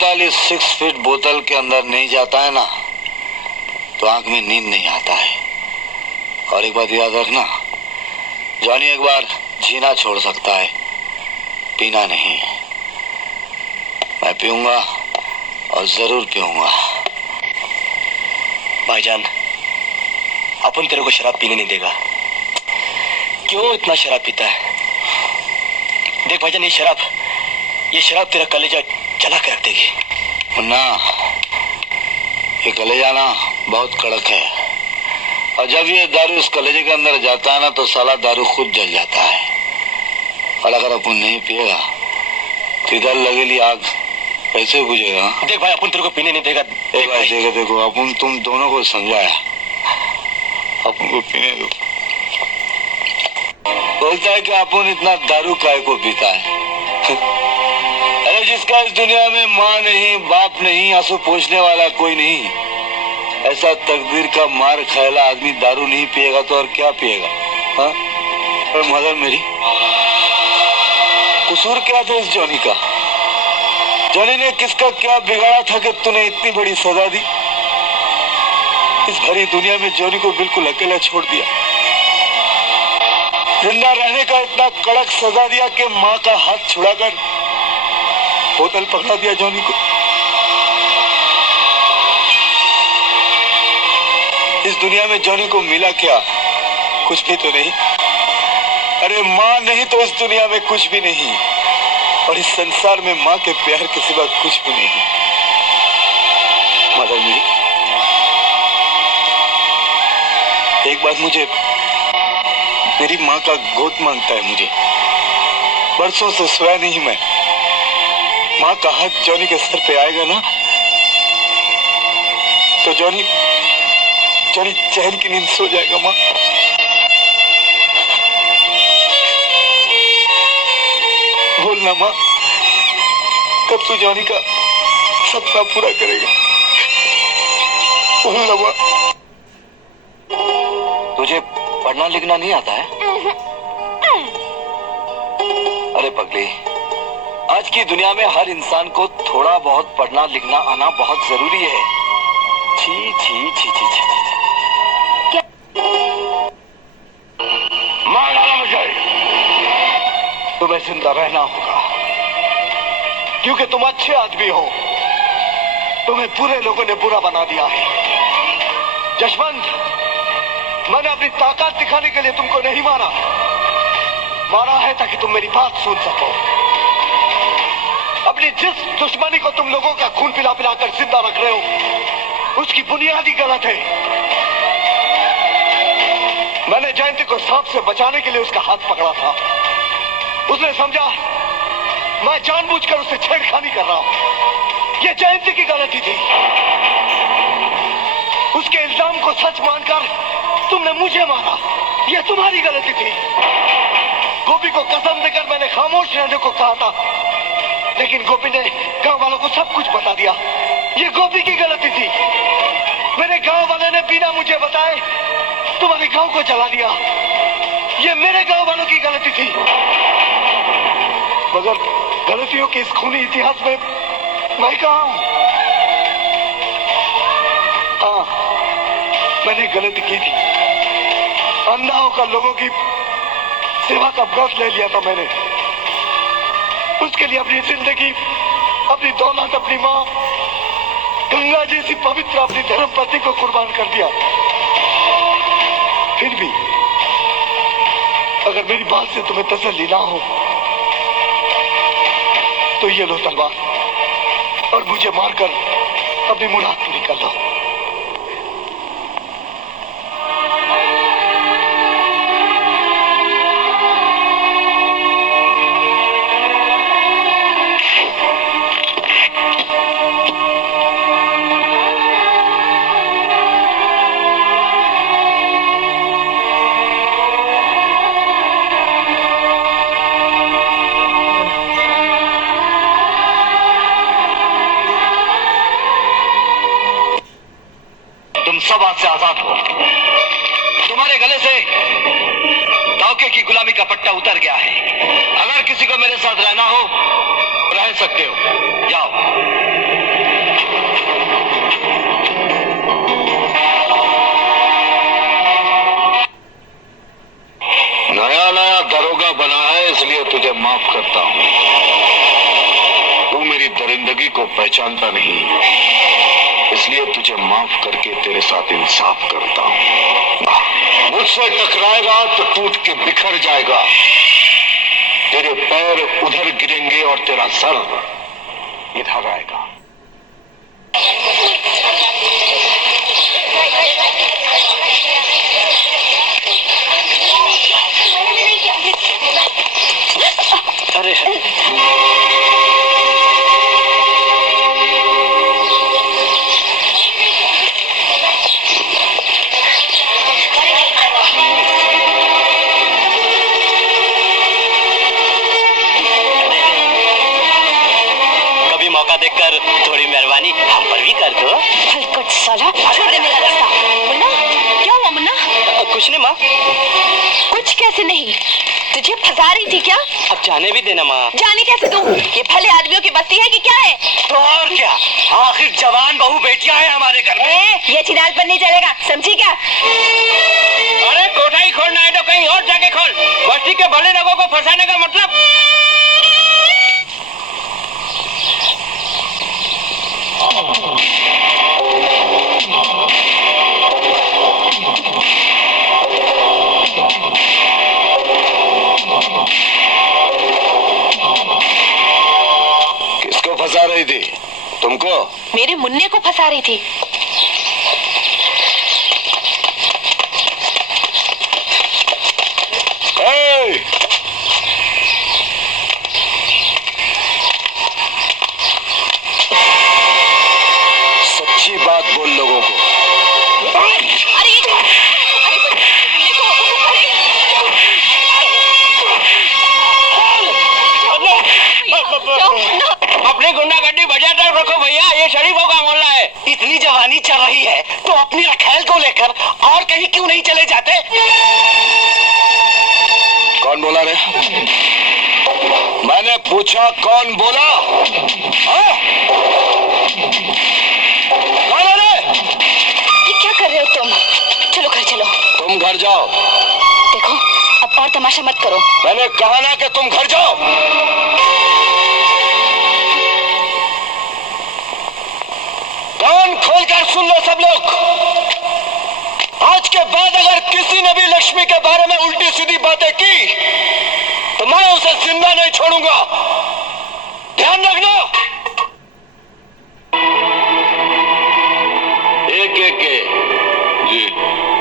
45 6 feet बोतल के अंदर नहीं जाता है ना तो आंख में नींद नहीं आता है। और एक बात याद रखना, जॉनी एक बार जीना छोड़ सकता है, पीना नहीं। मैं पीऊंगा और जरूर पीऊंगा। भाईजान, अपन तेरे को शराब पीने नहीं देगा। क्यों इतना शराब पीता है? देख भाईजान, ये शराब तेरा कलेजा जला के रख देगी। ना, ये कलेजा ना बहुत कड़क है, और जब ये दारू इस कलेजे के अंदर जाता है ना तो साला दारू खुद जल जाता है। और अगर अपन नहीं पिएगा तो इधर लगेली आग कैसे बुझेगा? देख भाई, अपन तेरे को पीने नहीं देगा। देखो अपन तुम दोनों को समझाया, अपन को पीने दो। बोलता है कि अपन इतना दारू काहे को पीता है? अरे जिसका इस दुनिया में माँ नहीं, बाप नहीं, आंसू पोंछने वाला कोई नहीं, ऐसा तकदीर का मार खाएला आदमी दारू नहीं पिएगा तो और क्या पिएगा? हाँ? और मदर मेरी, कसूर क्या था इस जॉनी का? जॉनी ने किसका क्या बिगाड़ा था कि तूने इतनी बड़ी सजा दी? इस भरी दुनिया में जॉनी को बिल्कुल अकेला छोड़ दिया। जिंदा रहने का इतना कड़क सजा दिया कि माँ का हाथ छुड़ाकर बोतल पकड़ा दिया जॉनी को। इस दुनिया में जॉनी को मिला क्या? कुछ भी तो नहीं। अरे माँ नहीं तो इस दुनिया में कुछ भी नहीं, और इस संसार में माँ के प्यार के सिवा कुछ भी नहीं। मदर मेरी, एक बार मुझे मेरी माँ का गोद मांगता है मुझे। बरसों से सोया नहीं मैं। माँ का हाथ जॉनी के सर पे आएगा ना तो जॉनी चैन की नींद सो जाएगा। माँ, बोल ना माँ, कब तू जॉनी का सपना पूरा करेगा? बोल ना माँ। तुझे पढ़ना लिखना नहीं आता है? अरे पगली, आज की दुनिया में हर इंसान को थोड़ा बहुत पढ़ना लिखना आना बहुत जरूरी है। छी छी छी छी छी, छी। मार डाला मुझे। तुम्हें जिंदा रहना होगा क्योंकि तुम अच्छे आदमी हो। तुम्हें बुरे लोगों ने बुरा बना दिया है। जशवंत, मैंने अपनी ताकत दिखाने के लिए तुमको नहीं मारा है ताकि तुम मेरी बात सुन सको। अपनी जिस दुश्मनी को तुम लोगों का खून पिला पिलाकर जिंदा रख रहे हो उसकी बुनियाद ही गलत है। मैंने जयंती को सांप से बचाने के लिए उसका हाथ पकड़ा था। उसने समझा मैं जानबूझकर उससे छेड़खानी कर रहा हूं। यह जयंती की गलती थी। उसके इल्जाम को सच मानकर तुमने मुझे मारा, यह तुम्हारी गलती थी। गोपी को कसम देकर मैंने खामोश रहने को कहा था, लेकिन गोपी ने गांव वालों को सब कुछ बता दिया। यह गोपी की गलती थी। मेरे गांव वाले ने बिना मुझे बताए तुम्हारे गांव को जला दिया। यह मेरे गांव वालों की गलती थी। मगर गलतियों के इस खूनी इतिहास में मैं कहां हूं? हाँ, मैंने गलती की थी। अंधा होकर लोगों की सेवा का व्रत ले लिया था मैंने। उसके लिए अपनी जिंदगी, अपनी दौलत, अपनी माँ, गंगा जैसी पवित्र अपनी धर्म पत्नी को कुर्बान कर दिया। फिर भी अगर मेरी बात से तुम्हें तसल्ली ना हो तो ये लो तलवार और मुझे मारकर अपनी मुराद पूरी कर लो। सब आज से आजाद हो। तुम्हारे गले से धोखे की गुलामी का पट्टा उतर गया है। अगर किसी को मेरे साथ रहना हो, रह सकते हो। जाओ। जिंदगी को पहचानता नहीं, इसलिए तुझे माफ करके तेरे साथ इंसाफ करता हूं। मुझसे टकराएगा तो टूट के बिखर जाएगा, तेरे पैर उधर गिरेंगे और तेरा सर इधर आएगा। अरे कभी मौका देखकर थोड़ी मेहरबानी हम पर भी कर दो। हलकट साला, छोड़ दे मेरा रास्ता। मुन्ना, क्या हुआ मुन्ना? कुछ नहीं माँ। कुछ कैसे नहीं? तुझे फंसा रही थी क्या? अब जाने भी देना माँ। जाने कैसे दूं? ये भले आदमियों की बस्ती है कि क्या है? तो और क्या, आखिर जवान बहू बेटियां हैं हमारे घर में। ये चिनाल पर नहीं चलेगा, समझी क्या? अरे कोठा ही खोलना है तो कहीं और जाके खोल। बस्ती के भले लोगों को फंसाने का मतलब। किसको फंसा रही थी? तुमको? मेरे मुन्ने को फंसा रही थी। ए! सच्ची बात बोल लोगों को। अरे मुन्ने को, अपनी गुंडागर्दी बजा तक रखो भैया, ये शरीफों का मोहल्ला है। इतनी जवानी चल रही है तो अपनी रखेल को लेकर और कहीं क्यों नहीं चले जाते? कौन बोला रे? मैंने पूछा कौन बोला? हाँ? कौन है रे? ये क्या कर रहे हो तुम? चलो घर चलो। तुम घर जाओ। देखो, अब और तमाशा मत करो। मैंने कहा ना कि तुम घर जाओ। कान खोलकर सुन लो सब लोग। आज के बाद अगर किसी ने भी लक्ष्मी के बारे में उल्टी सीधी बातें की तो मैं उसे जिंदा नहीं छोड़ूंगा, ध्यान रखना। एक जी।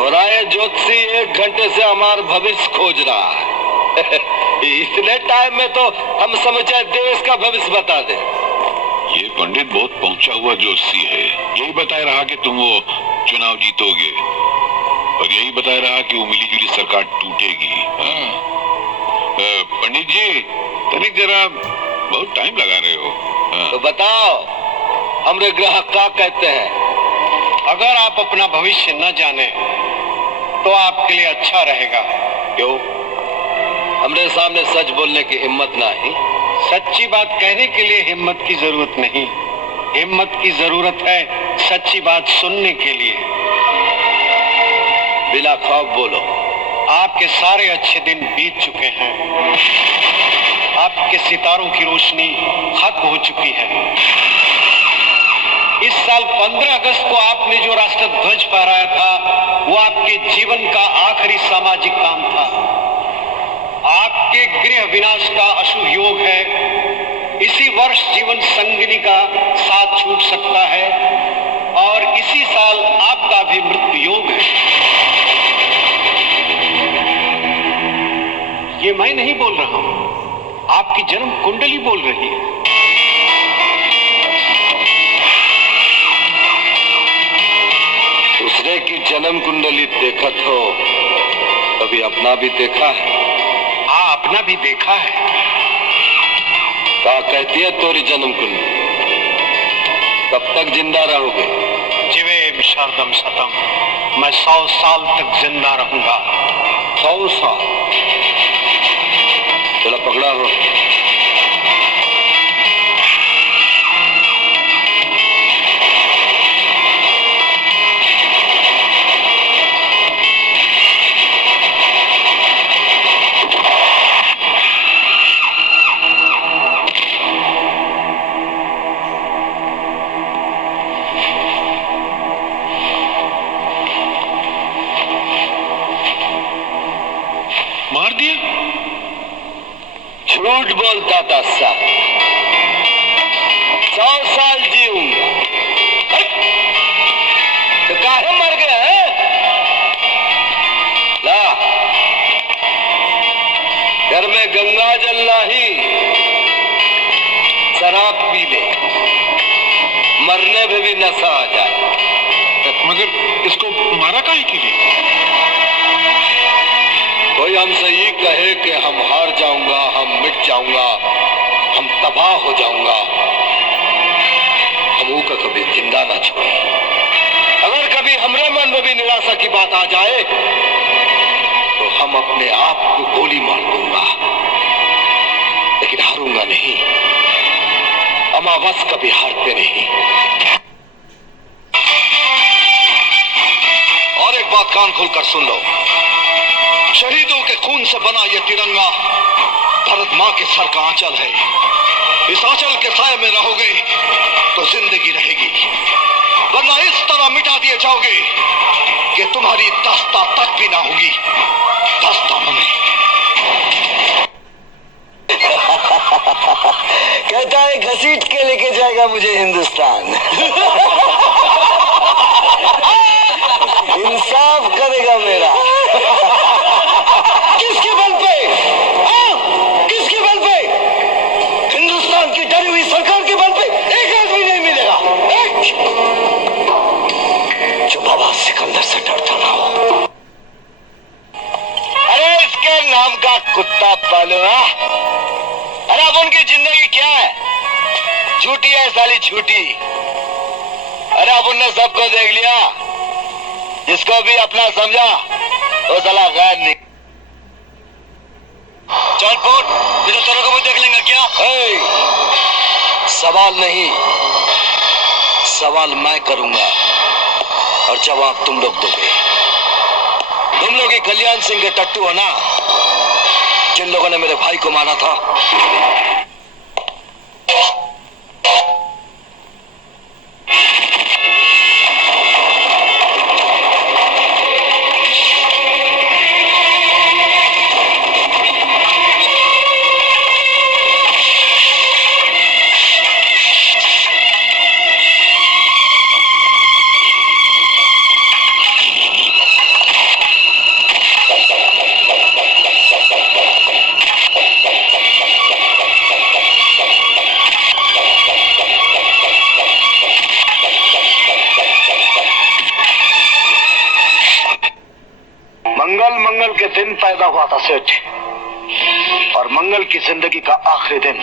और आए ज्योतिषी 1 घंटे से हमारा भविष्य खोज रहा है। इतने टाइम में तो हम समझे देश का भविष्य बता दे। ये पंडित बहुत पहुंचा हुआ ज्योतिषी है। यही बता रहा कि तुम वो चुनाव जीतोगे और यही बता रहा कि वो मिली-जुली सरकार टूटेगी। पंडित जी, तनिक जरा बहुत टाइम लगा रहे हो। तो बताओ, हमरे ग्राहक क्या कहते हैं? अगर आप अपना भविष्य न जाने तो आपके लिए अच्छा रहेगा। क्यों? हमरे सामने सच बोलने की हिम्मत नहीं। सच्ची बात कहने के लिए हिम्मत की जरूरत नहीं, हिम्मत की जरूरत है सच्ची बात सुनने के लिए। बिला खौफ बोलो। आपके सारे अच्छे दिन बीत चुके हैं, आपके सितारों की रोशनी खत्म हो चुकी है। इस साल 15 अगस्त को आपने जो राष्ट्र ध्वज फहराया था वो आपके जीवन का आखिरी सामाजिक काम था। आपके गृह विनाश का अशुभ योग है। इसी वर्ष जीवन संगिनी का साथ छूट सकता है और इसी साल आपका भी मृत्यु योग है। ये मैं नहीं बोल रहा हूं, आपकी जन्म कुंडली बोल रही है। दूसरे की जन्म कुंडली देखत हो, कभी अपना भी देखा है? हाँ, अपना भी देखा है। क्या कहती है तोरी जन्म कुंडली? कब तक जिंदा रहोगे? जीवेम शरदम शतम, मैं 100 साल तक जिंदा रहूंगा। 100 साल? चलो पकड़ा हो। झूठ बोलता था साहब। 100 साल जीऊंगा तो काहे मर गए हैं? ला, घर में गंगा जल नहीं, शराब पी ले, मरने में भी नशा आ जाए। मगर इसको मारा काहे के लिए? कोई हमसे ये कहे कि हम हार जाऊंगा, हम मिट जाऊंगा, हम तबाह हो जाऊंगा, हम का कभी जिंदा ना छोड़े। अगर कभी हमरे मन में भी निराशा की बात आ जाए तो हम अपने आप को गोली मार दूंगा, लेकिन हारूंगा नहीं। अमावस कभी हारते नहीं। और एक बात कान खोलकर सुन लो, शहीदों के खून से बना यह तिरंगा भारत मां के सर का आंचल है। इस आंचल के साए में रहोगे तो जिंदगी रहेगी, वरना इस तरह मिटा दिए जाओगे कि तुम्हारी दास्तां तक भी ना होगी दास्तानों में। कहता है घसीट के लेके जाएगा मुझे हिंदुस्तान। इंसाफ करेगा मेरा। किसके बल पे? किसके बल पे? हिंदुस्तान की डरी हुई सरकार के बल पे एक आदमी नहीं मिलेगा, एक जो बाबा सिकंदर से डरता ना हो। अरे इसके नाम का कुत्ता पालो ना। अरे अब उनकी जिंदगी क्या है? झूठी है साली, झूठी। अरे अब उनने सबको देख लिया, जिसको भी अपना समझा वो साला गैर नहीं। चल पोट, मेरे तेरे को भी देख लेंगे क्या? सवाल नहीं, सवाल मैं करूंगा और जवाब तुम लोग दोगे। तुम लोग ही कल्याण सिंह के टट्टू हो ना, जिन लोगों ने मेरे भाई को मारा था। मंगल के दिन पैदा हुआ था सेठ, और मंगल की जिंदगी का आखिरी दिन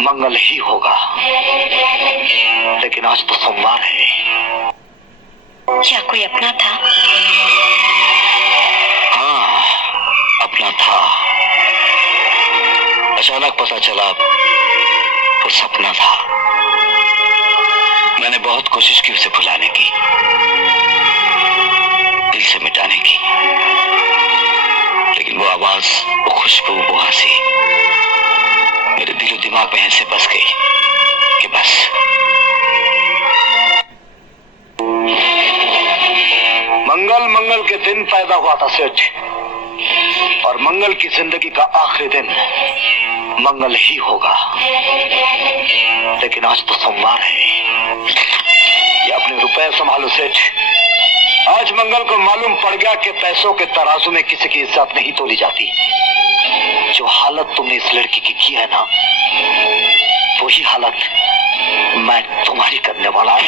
मंगल ही होगा। लेकिन आज तो सोमवार है। क्या कोई अपना था? हाँ, अपना था। अचानक पता चला वो सपना था। मैंने बहुत कोशिश की उसे भुलाने की, दिल से मिटाने की, लेकिन वो आवाज, वो खुशबू, वो हंसी मेरे दिलो दिमाग में ऐसे बस गई कि बस। मंगल के दिन पैदा हुआ था सेठ, और मंगल की जिंदगी का आखिरी दिन मंगल ही होगा। लेकिन आज तो सोमवार है। ये अपने रुपए संभालो सेठ। आज मंगल को मालूम पड़ गया कि पैसों के तराजू में किसी की इज्जत नहीं तोली जाती। जो हालत तुमने इस लड़की की है ना, वही हालत मैं तुम्हारी करने वाला हूं।